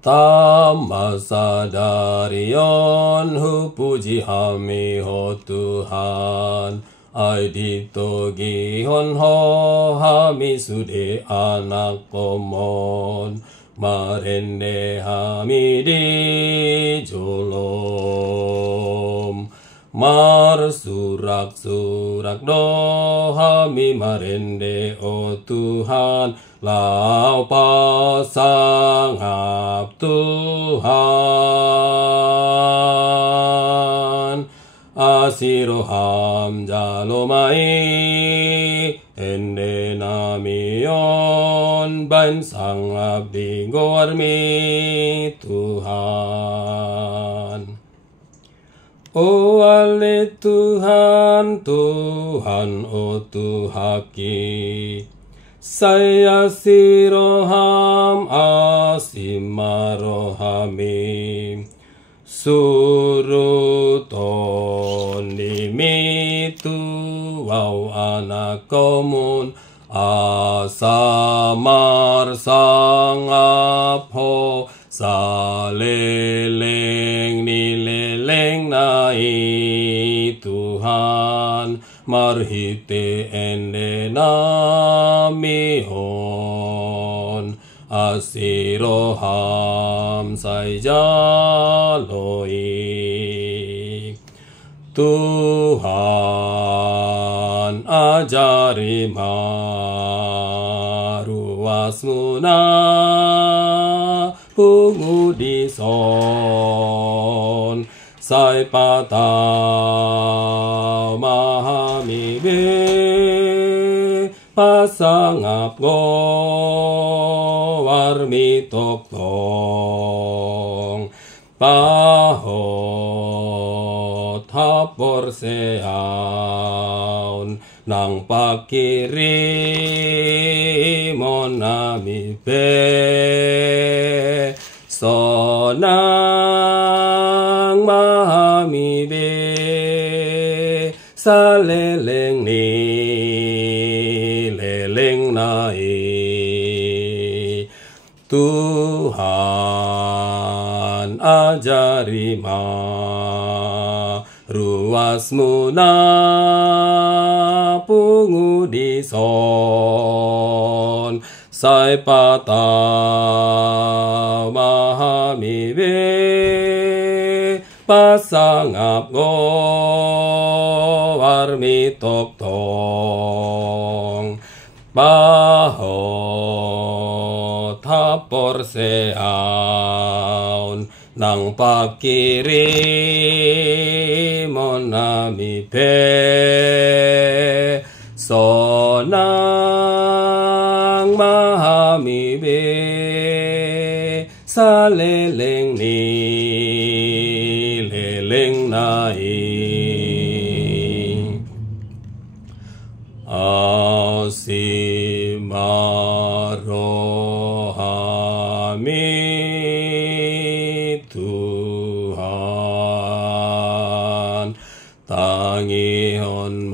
Tama sadarion hupuji-Hami ho Tuhan, ai dito gihon ho Hami sude anak komon, marende Hami di jolom. Mar surak-surak do Hami marende o Tuhan, lau pasangap Tuhan. Asiroham jalomai ende namion ban sangap digormi Tuhan. O ale Tuhan, Tuhan, o Tuhaki, saya siroham asimarohami, suruton limitu wau anak komun, asamar sangap ho, saleleng nileleng nai Tuhan, marhite ende namihon, asiroham saijaloi. Tuhan ajari maruasmu na pungudison, sai patau mahami be pasangap go warmi toktong pahot hapor seaun nang pakiri monami be sonang mahami be saleleng ni leleng nai Tuhan ajari ruasmu na pungudison, sai patau mahami be pasangap go warmi toktong pahot hapor seaun nang pakiri monami be sonang mahami be saleleng ni leleng nai asimarohami Tuhan, tangihon